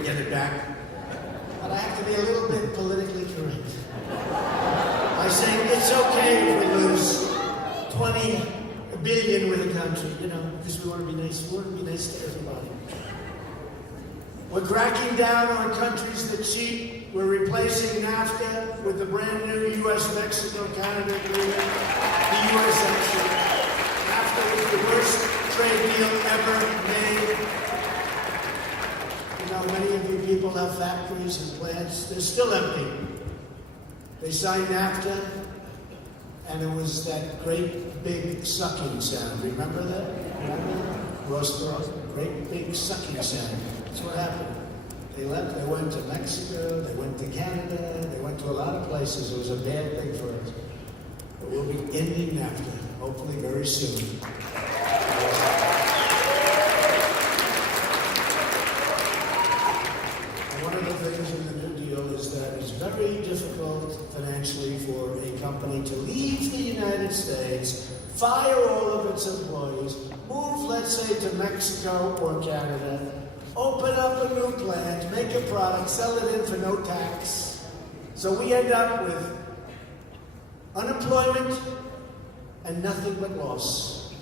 Get it back. But I have to be a little bit politically correct. I say it's okay if we lose 20 billion with a country, because we want to be nice. We want to be nice to everybody. We're cracking down on countries that cheat. We're replacing NAFTA with the brand new U.S.-Mexico-Canada agreement, the USMCA. NAFTA is the worst trade deal ever made. Many of you people have factories and plants. They're still empty. They signed NAFTA, and it was that great big sucking sound. Remember that? Roast, great big sucking sound. That's what happened. They left. They went to Mexico. They went to Canada. They went to a lot of places. It was a bad thing for us. But we'll be ending NAFTA, hopefully very soon. It's very difficult financially for a company to leave the United States, fire all of its employees, move, let's say, to Mexico or Canada, open up a new plant, make a product, sell it in for no tax. So we end up with unemployment and nothing but loss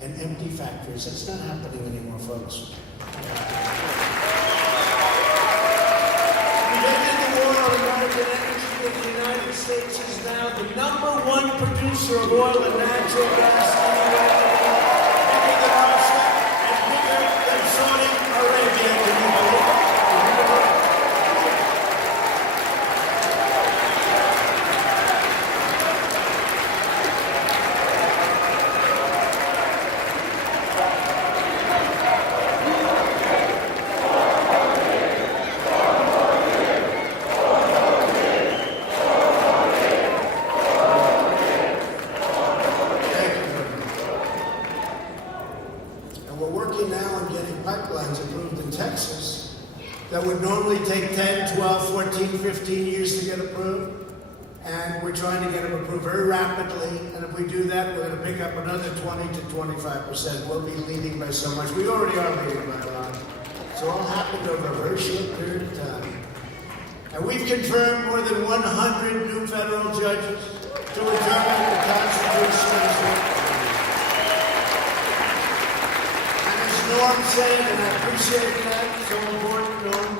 and empty factories. That's not happening anymore, folks. The United States is now the #1 producer of oil and natural gas anywhere in the world, bigger than Russia and bigger than Saudi Arabia. Can you believe it? That would normally take 10, 12, 14, 15 years to get approved. And we're trying to get them approved very rapidly. And if we do that, we're going to pick up another 20 to 25%. We'll be leading by so much. We already are leading by a lot. So it all happened over a very short period of time. And we've confirmed more than 100 new federal judges to interpret the Constitution. Norm said, and I appreciate that, so important, Norm,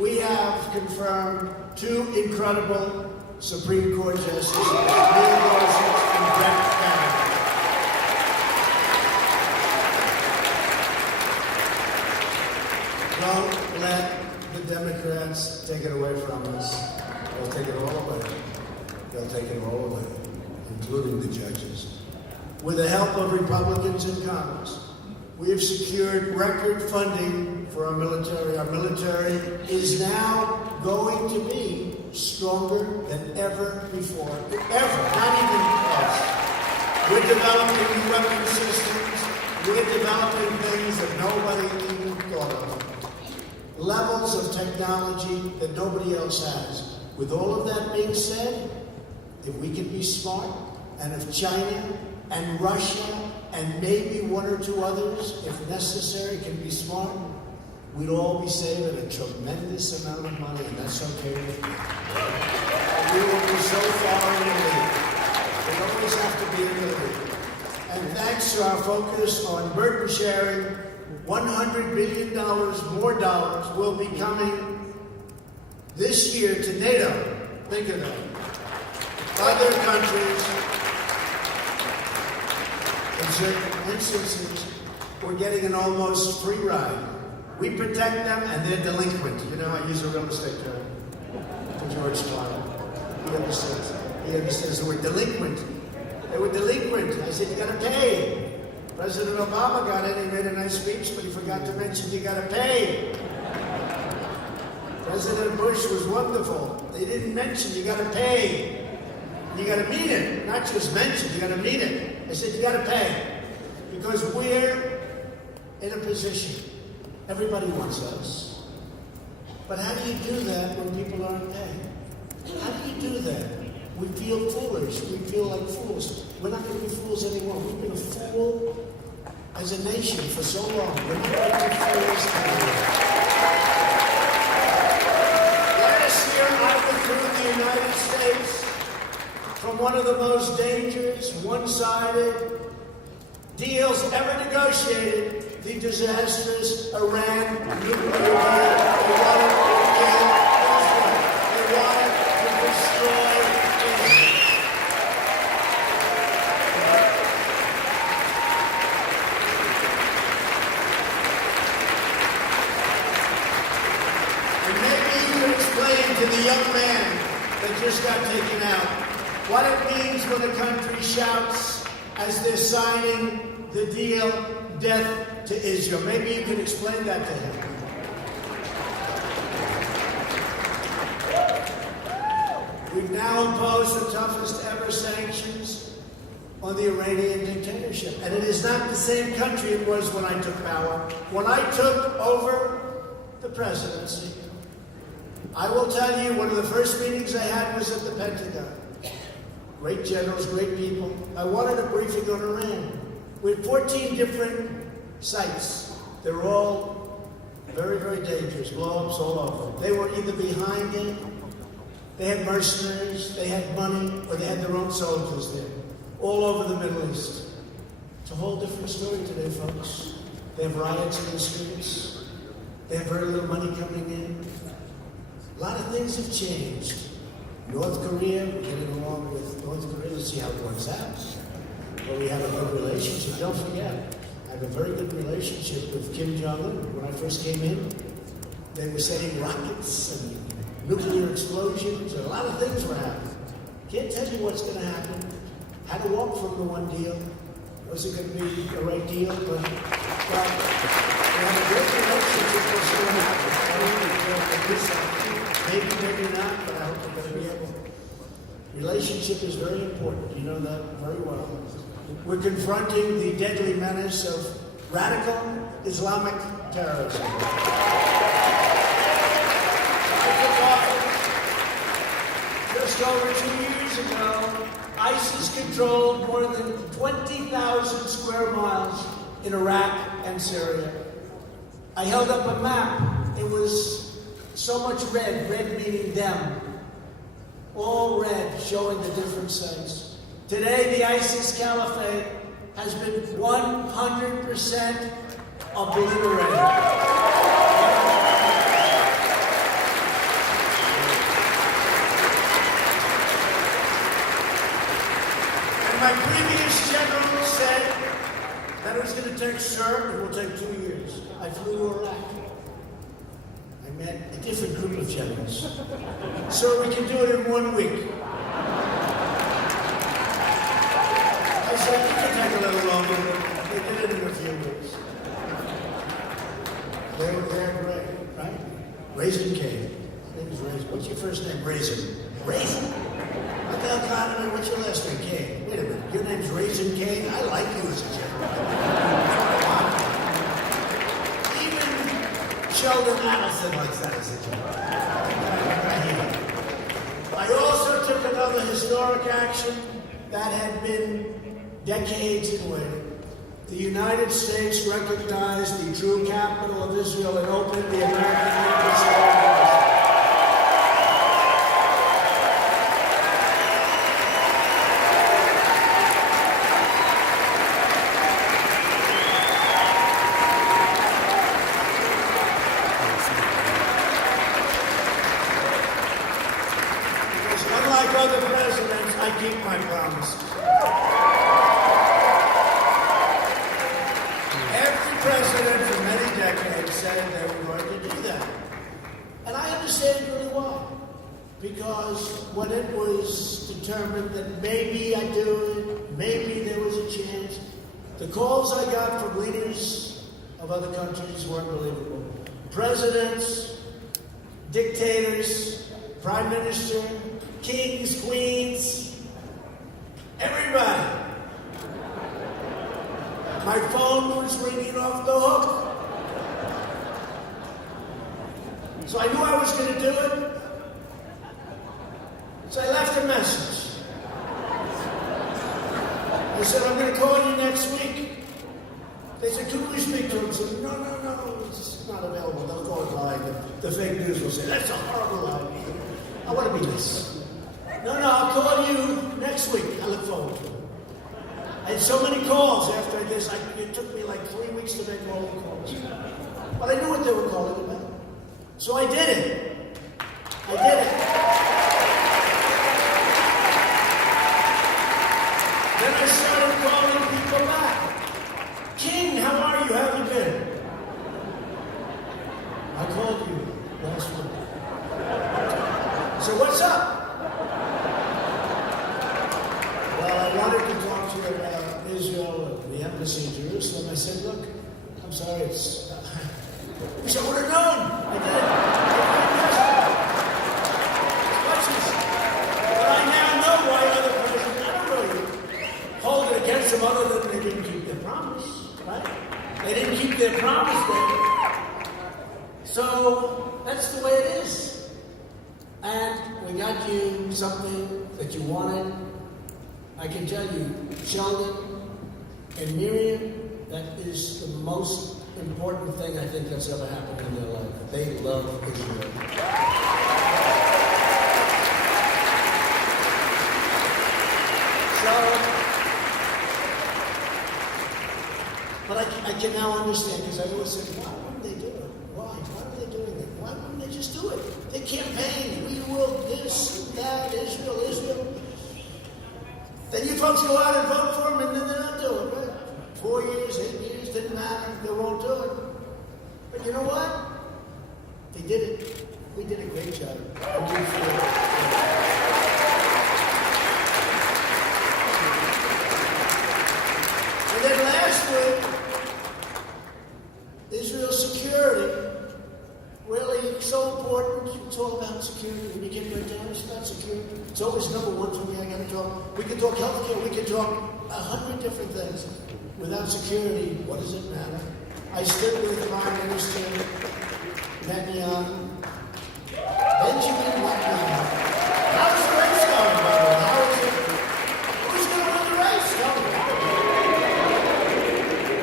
we have confirmed 2 incredible Supreme Court justices, Neil Gorsuch and Brett Kavanaugh. Don't let the Democrats take it away from us. They'll take it all away. They'll take it all away, including the judges. With the help of Republicans in Congress, we have secured record funding for our military. Our military is now going to be stronger than ever before. Ever, not even us. We're developing new weapon systems. We're developing things that nobody even thought of. Levels of technology that nobody else has. With all of that being said, if we can be smart, and if China and Russia and maybe 1 or 2 others, if necessary, can be smart, we'd all be saving a tremendous amount of money, and that's okay with me. We will be so far in the lead. We always have to be in the lead. And thanks to our focus on burden sharing, $100 billion more dollars will be coming this year to NATO. Think of that. Other countries, in certain instances, we're getting an almost free ride. We protect them and they're delinquent. I use a real estate term for George Klein. He understands. He understands the word delinquent. They were delinquent. I said, you gotta pay. President Obama got it. He made a nice speech, but he forgot to mention you gotta pay. President Bush was wonderful. They didn't mention you gotta pay. You gotta mean it, not just mention, you gotta mean it. I said, you gotta pay. Because we're in a position. Everybody wants us. But how do you do that when people aren't paying? How do you do that? We feel foolish. We feel like fools. We're not going to be fools anymore. We've been a fool as a nation for so long. We're not going to be fools anymore. from one of the most dangerous, one-sided deals ever negotiated, the disastrous Iran nuclear deal. They wanted to kill Israel. They wanted to destroy Israel. And maybe you can explain to the young man that just got taken out what it means when a country shouts as they're signing the deal, death to Israel. Maybe you can explain that to him. We've now imposed the toughest ever sanctions on the Iranian dictatorship. And it is not the same country it was when I took power. When I took over the presidency, I will tell you, one of the first meetings I had was at the Pentagon. Great generals, great people. I wanted a briefing on Iran. We had 14 different sites. They were all very, very dangerous, blow-ups all over. They were either behind it, they had mercenaries, they had money, or they had their own soldiers there, all over the Middle East. It's a whole different story today, folks. They have riots in the streets. They have very little money coming in. A lot of things have changed. North Korea, we're getting along with North Korea. Let's see how it works out. But we have a good relationship. Don't forget, I have a very good relationship with Kim Jong-un. When I first came in, they were setting rockets and nuclear explosions, and a lot of things were happening. Can't tell you what's going to happen. Had to walk from the one deal. Was it going to be the right deal? But we have a great relationship. What's going to happen? Maybe, maybe not, but I hope we're going to be able. Relationship is very important. You know that very well. We're confronting the deadly menace of radical Islamic terrorism. Just over 2 years ago, ISIS controlled more than 20,000 square miles in Iraq and Syria. I held up a map. It was so much red, red meaning them. All red, showing the different sites. Today, the ISIS caliphate has been 100% obliterated. And my previous general said that it was going to take, sir, it will take 2 years. I flew to Iraq. I met a different group of generals. Sir, we can do it in 1 week. I said, it can take a little longer. They did it in a few weeks. They were there great, right? Raisin Cane. His name is Raisin. What's your first name? Raisin. Raisin? What the hell, Connery? What's your last name? Cane. Wait a minute. Your name's Raisin Cane? I like you as a general. Sheldon Adelson likes that as a general. I also took another historic action that had been decades in waiting. The United States recognized the true capital of Israel and opened the American Embassy. Unlike other presidents, I keep my promises. Every president for many decades said they were going to do that. And I understand really why. Because when it was determined that maybe I'd do it, maybe there was a chance, the calls I got from leaders of other countries were unbelievable. Presidents, dictators, prime minister, kings, queens, everybody. My phone was ringing off the hook. So I knew I was going to do it. So I left a message. I said, I'm going to call you next week. They said, could we speak to him? I said, no, it's not available. They'll go online. The fake news will say, that's a horrible lie. I want to be this. No, I'll call you next next week. I look forward to it. I had so many calls after this. It took me like 3 weeks to make all the calls. But I knew what they were calling about. So I did it. I did it. Then I started calling people back. King, how are you? How have you been? I called you last week. So what's up? Well, I wanted to talk to you about Israel and the embassy in Jerusalem. I said, look, I'm sorry, it's... wish I would have known. I did. But I now know why other presidents, I don't really hold it against them other than they didn't keep their promise, right? They didn't keep their promise then. So that's the way it is. And we got you something that you wanted. I can tell you, Sheldon and Miriam, that is the most important thing I think that's ever happened in their life. They love Israel. So, but I can now understand, because I always said, why wouldn't they do it? Why? Why are they doing it? Why wouldn't they just do it? They campaign, we will this, that, Israel, Israel. Then you folks go out and vote for them, and then they don't do it, right? 4 years, 8 years, didn't matter, they won't do it. But you know what? They did it. We did a great job. And we feel it. And then last week, Israel's security, really so important. It's all about security. When you get right down, it's about security. It's always number one for me. I got to talk. We can talk healthcare. We can talk 100 different things. Without security, what does it matter? I stood with Prime Minister Netanyahu, Benjamin Netanyahu. How's the race going, by the way? How is it? Who's going to win the race? Tell me.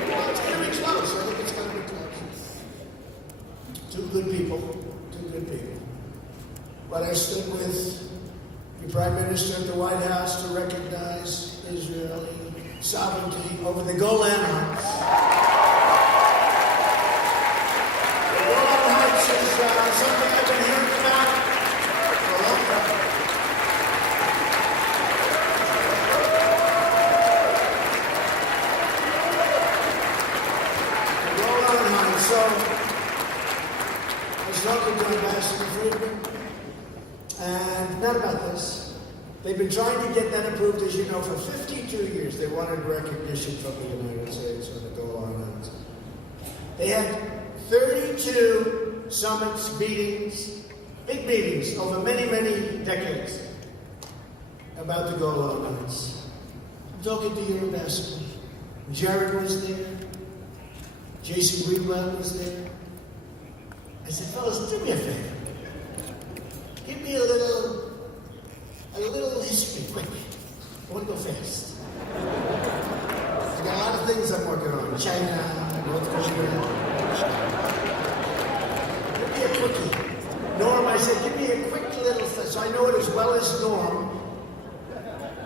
Well, it's going to be close. I think it's going to be close. Two good people. But I stood with the Prime Minister at the White House to recognize Israeli sovereignty over the Golan Heights. The Golan Heights is something I've been hearing about for a long time. The Golan Heights. So I was talking to Ambassador Friedman, and not about this. They've been trying to get that approved, as you know, for 52 years. They wanted recognition from the United States on the Golan Heights. They had 32 summits, meetings, big meetings over many, many decades about the Golan Heights. I'm talking to your ambassador. Jared was there. Jason Greenblatt was there. I said, fellas, do me a favor. Give me a little history, quick. I want to go fast. I got a lot of things I'm working on. China, North Korea. Give me a quickie. Norm, I said, give me a quick little thing. So I know it as well as Norm,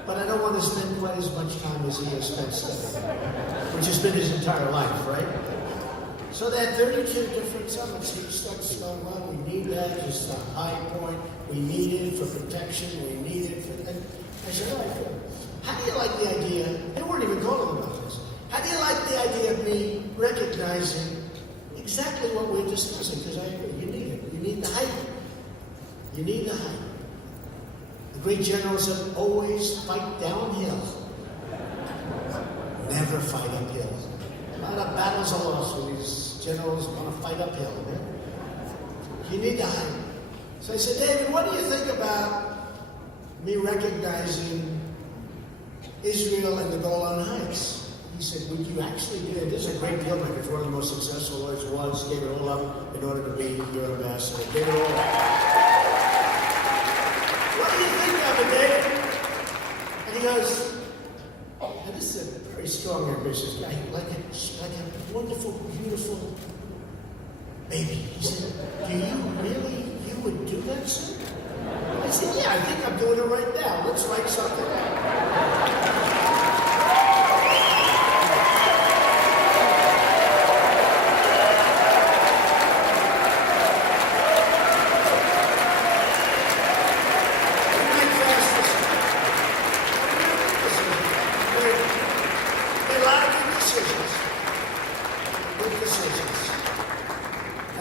but I don't want to spend quite as much time as he has spent studying, which has been his entire life, right? So that 32 different summits, he starts going, well, we need that, it's the high point, we need it for protection, we need it for... And I said, all right, good. How do you like the idea, they weren't even calling about this, how do you like the idea of me recognizing exactly what we're discussing? Because I agree, you need it, you need the height. You need the height. The great generals have always fight downhill, never fight uphill. A lot of battles are lost when these generals want to fight uphill. Right? You need the height. So I said, David, what do you think about me recognizing Israel and the Golan Heights? He said, would you actually do it? This is a great deal maker. It's one of the most successful lawyers was. Gave it all up in order to be your ambassador. Gave it all up. What do you think of it, David? And he goes, and this is a very strong, ambitious guy, like a wonderful, beautiful baby. He said, you would do that, sir? I said, yeah, I think I'm doing it right now. Let's write something out.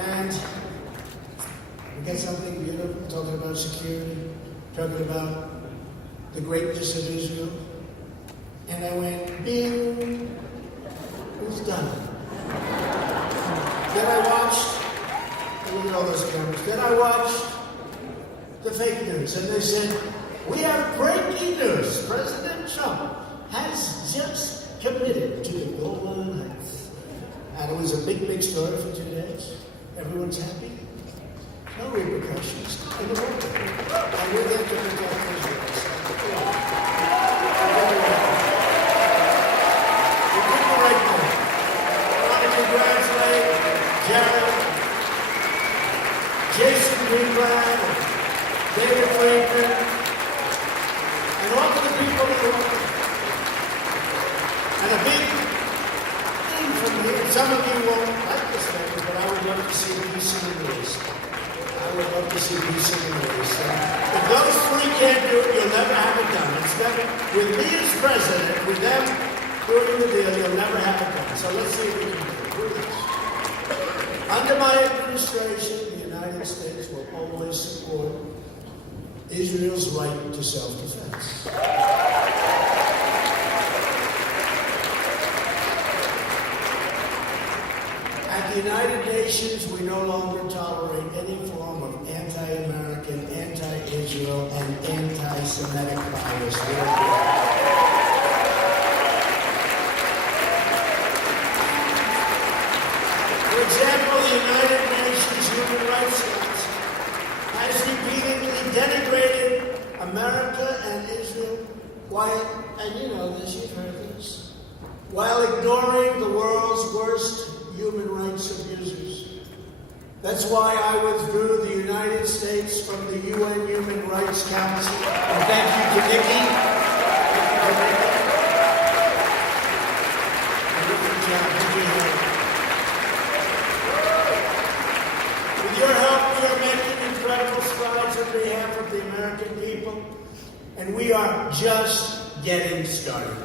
And we got something beautiful, talking about security, talking about the greatness of Israel. And I went, bing, who's done it? Then I watched, look at all those cameras, then I watched the fake news, and they said, we have breaking news. President Trump has just committed to the Golan Heights. And it was a big, big story for 2 days. Everyone's happy. No repercussions in the world. And we're there to protect Israel. We did the right thing. I want to congratulate Jared, Jason Greenblatt, David Franklin, and all of the people who are. And a big thing from here, some of you won't like this language, but I would love to see peace in the Middle East. I would love to see peace in the Middle East. If those three can't do it, you'll never have it done. It's never, with me as president, with them doing the deal, you'll never have it done. So let's see if we can do this. Under my administration, the United States will always support Israel's right to self-defense. At the United Nations, we no longer tolerate any form of anti-American, anti-Israel, and anti-Semitic bias. For example, the United Nations Human Rights Council has repeatedly denigrated America and Israel while, and you know this, you've heard this, while ignoring the world's worst human rights abusers. That's why I withdrew the United States from the UN Human Rights Council. And thank you to Nikki. With your help, we are making incredible strides on behalf of the American people, and we are just getting started.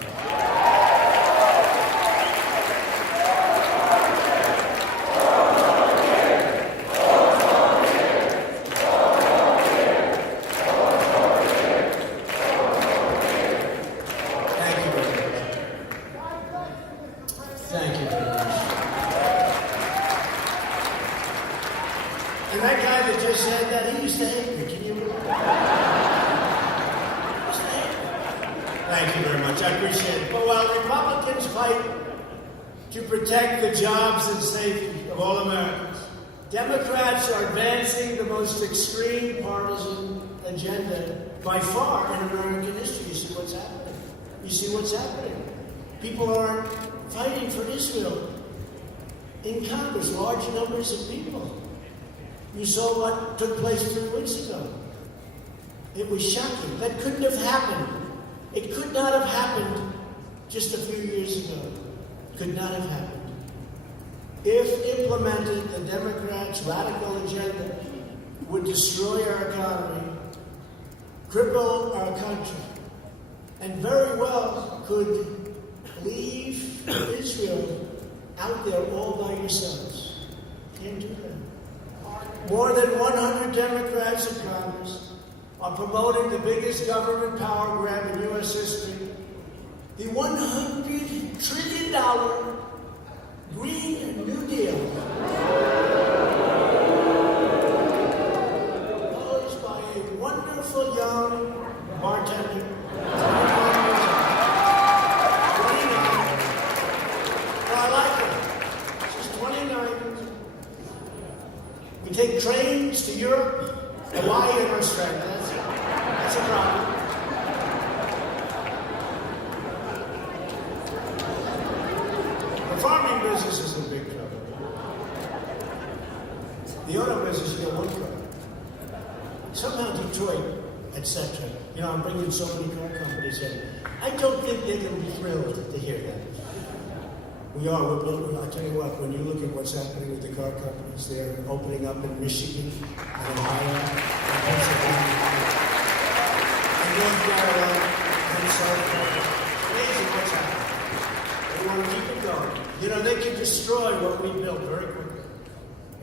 Thank you very much. And that guy that just said that, he used to hate me. Can you believe that? He used to hate me. Thank you very much. I appreciate it. But while Republicans fight to protect the jobs and safety of all Americans, Democrats are advancing the most extreme partisan agenda by far in American history. You see what's happening? You see what's happening? People aren't fighting for Israel. In Congress, large numbers of people. You saw what took place 3 weeks ago. It was shocking. That couldn't have happened. It could not have happened just a few years ago. Could not have happened. If implemented, the Democrats' radical agenda would destroy our economy, cripple our country, and very well could leave Israel out there all by yourselves. Can't do that. More than 100 Democrats in Congress are promoting the biggest government power grab in U.S. history, the $100 trillion Green New Deal. Proposed by a wonderful young bartender. We take trains to Europe, Hawaii, and Australia. That's a problem. The farming business is in big trouble. The auto business is in one trouble. Somehow Detroit etc. You know, I'm bringing so many car companies in. I don't think they're going to be thrilled to hear that. We are. I'll tell you what, when you look at what's happening with the car companies, they're opening up in Michigan and Ohio and Pennsylvania and North Carolina and South Carolina. Amazing what's happening. They want to keep it going. You know, they can destroy what we built very quickly.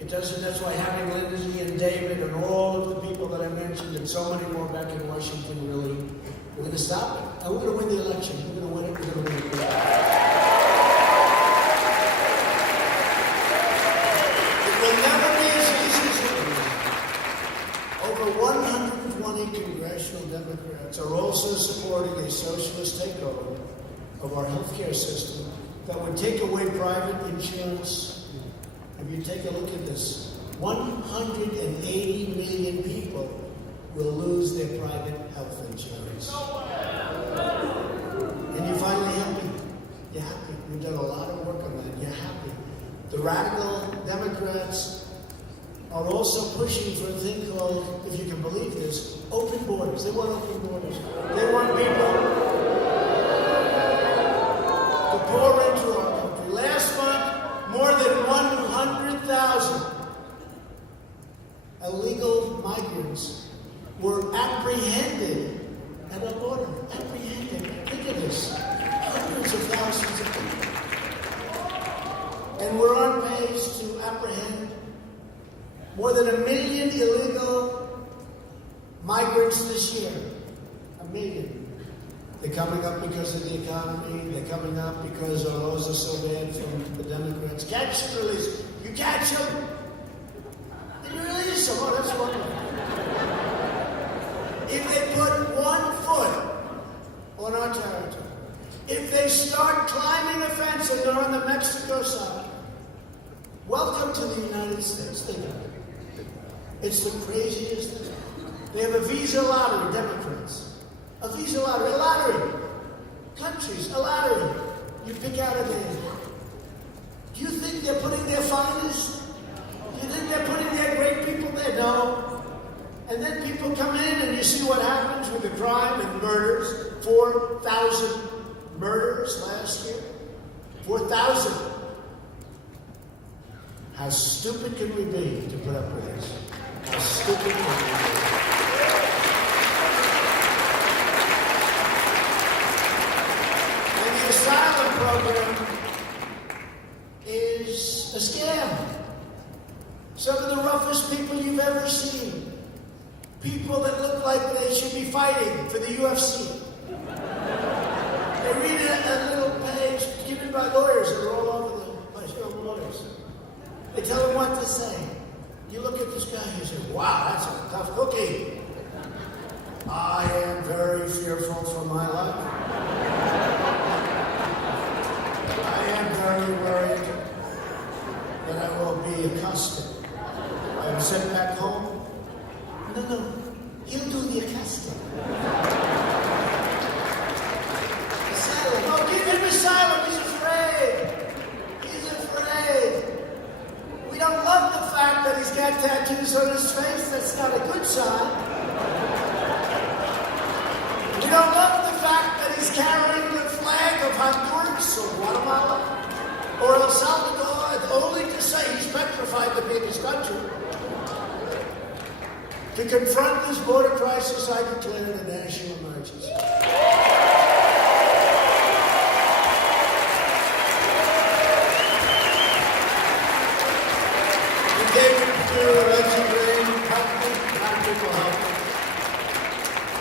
It doesn't, that's why having Lindsay and David and all of the people that I mentioned and so many more back in Washington really, we're going to stop it. And we're going to win the election. We're going to win it. We're going to win it. It will never be as easy as it is. Over 120 congressional Democrats are also supporting a socialist takeover of our healthcare system that would take away private insurance. If you take a look at this, 180 million people will lose their private health insurance. And you're finally happy. You're happy. You've done a lot of work on that. You're happy. The radical Democrats are also pushing for a thing called, if you can believe this, open borders. They want open borders. They want people to pour into our country. Last month, more than 100,000 illegal migrants were apprehended at our border. Apprehended. Think of this. Hundreds of thousands of people. And we're on pace to apprehend more than 1 million illegal migrants this year. 1 million. They're coming up because of the economy. They're coming up because our laws are so bad from the Democrats. Catch and release. You catch them, and you release them. Oh, that's wonderful. If they put 1 foot on our territory, if they start climbing a fence and they're on the Mexico side, welcome to the United States. Think of it. It's the craziest thing. They have a visa lottery, Democrats. A visa lottery, a lottery. Countries, a lottery. You pick out a name. Do you think they're putting their finest? Do you think they're putting their great people there? No. And then people come in and you see what happens with the crime and murders. 4,000 murders last year. 4,000. How stupid can we be to put up with this? How stupid can we be? And the asylum program is a scam. Some of the roughest people you've ever seen. People that look like they should be fighting for the UFC. They read a little page given by lawyers that are all over the place, lawyers. They tell them what to say. You look at this guy and you say, wow, that's a tough cookie. I am very fearful for my life. I am very worried that I will be accosted. I am sent back home. No, he'll do the accosting. Asylum. Oh, give him asylum. He's afraid. He's afraid. We don't love the fact that he's got tattoos on his face. That's not a good sign. We don't love the fact that he's carrying the flag of Honduras or Guatemala or El Salvador, only to say he's petrified to be in his country. To confront this border crisis, I declared a national emergency. We gave it to legislative practical help.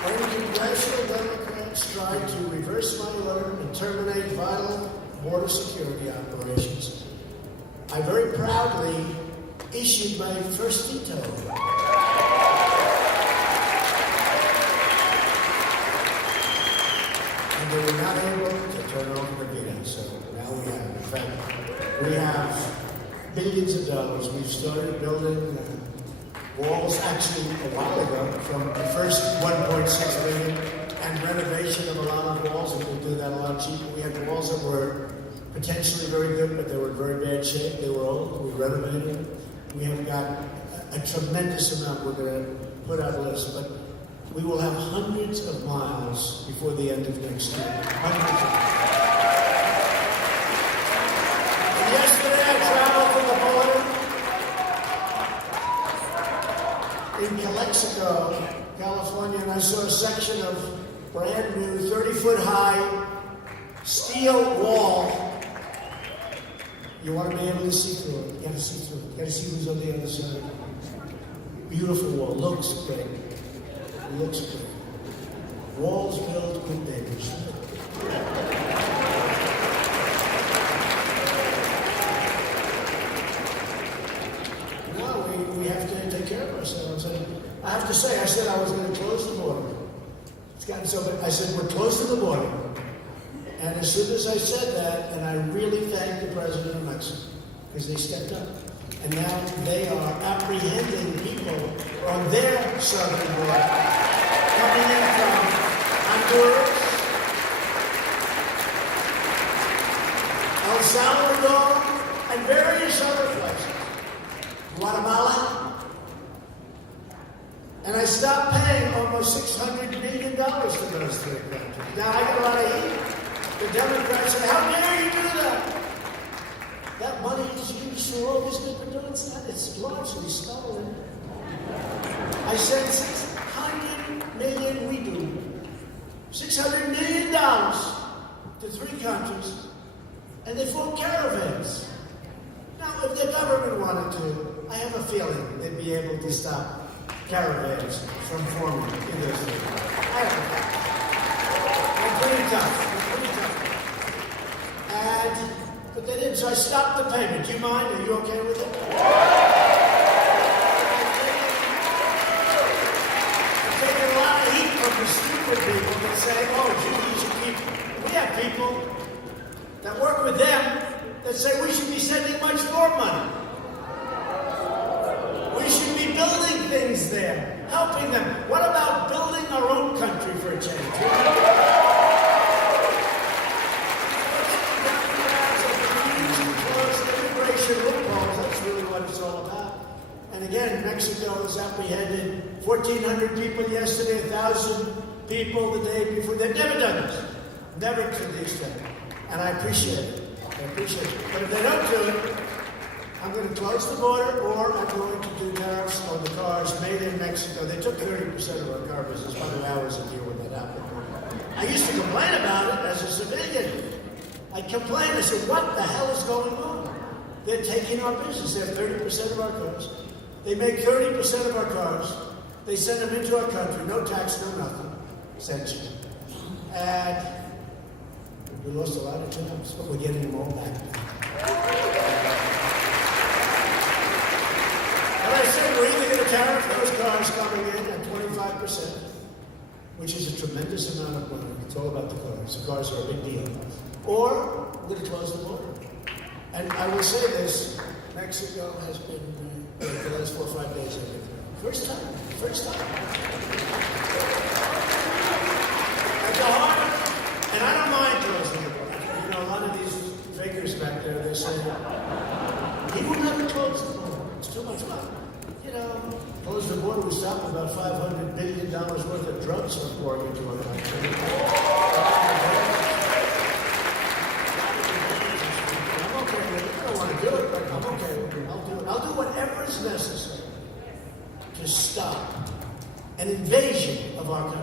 When congressional Democrats tried to reverse my order and terminate vital border security operations, I very proudly issued my first veto. They were not able to turn over the veto, so now we have, in fact, we have billions of dollars. We've started building walls, actually a while ago, from the first 1.6 billion and renovation of a lot of walls, and we'll do that a lot cheaper. We had walls that were potentially very good, but they were in very bad shape. They were old. We renovated them. We have got a tremendous amount we're going to put on the list, but we will have hundreds of miles before the end of next year. Hundreds of miles. And yesterday I traveled to the border in Calexico, California, and I saw a section of brand new 30-foot high steel wall. You want to be able to see through it. You got to see through it. You got to see who's on the other side. Beautiful wall. Looks great. Looks great. Walls built with neighbors. Now we have to take care of ourselves. And I have to say, I said I was going to close the border. It's gotten so bad. I said, we're close to the border. And as soon as I said that, and I really thanked the president of Mexico, because they stepped up. And now they are apprehending people on their southern border, coming in from Honduras, El Salvador, and various other places. Guatemala. And I stopped paying almost $600 million to those three countries. Now, I got a lot of heat. The Democrats said, how dare you do that? That money is used for all these different doing that. It's largely stolen. I said $600 million we do. $600 million to three countries, and they form caravans. Now, if the government wanted to, I have a feeling they'd be able to stop caravans from forming in those things. I have a feeling. They're pretty tough. But they didn't, so I stopped the payment. Do you mind? Are you okay with it? I'm taking a lot of heat from the stupid people that say, oh, gee, you should keep. We have people that work with them that say we should be sending much more money. We should be building things there, helping them. What about building our own country for a change? That's really what it's all about. And again, Mexico has apprehended 1,400 people yesterday, 1,000 people the day before. They've never done this. Never to the extent. And I appreciate it. I appreciate it. But if they don't do it, I'm going to close the border, or I'm going to do tariffs on the cars made in Mexico. They took 30% of our car business. By the way, I was a deal when that happened. I used to complain about it as a civilian. I'd complain. I said, what the hell is going on? They're taking our business. They have 30% of our cars. They make 30% of our cars. They send them into our country. No tax, no nothing. Essentially. And we lost a lot of jobs, but we're getting them all back. And I said, we're either going to tariff those cars coming in at 25%, which is a tremendous amount of money. It's all about the cars. The cars are a big deal. Or we're going to close the border. And I will say this, Mexico has been, for the last 4 or 5 days, first time. And I don't mind closing the border. You know, a lot of these fakers back there, they're saying, he will never close the border. It's too much money. You know, close the border, we stop about $500 billion worth of drugs from pouring into our country. Do it, but I'm okay with it. I'll do it. I'll do whatever is necessary to stop an invasion of our country.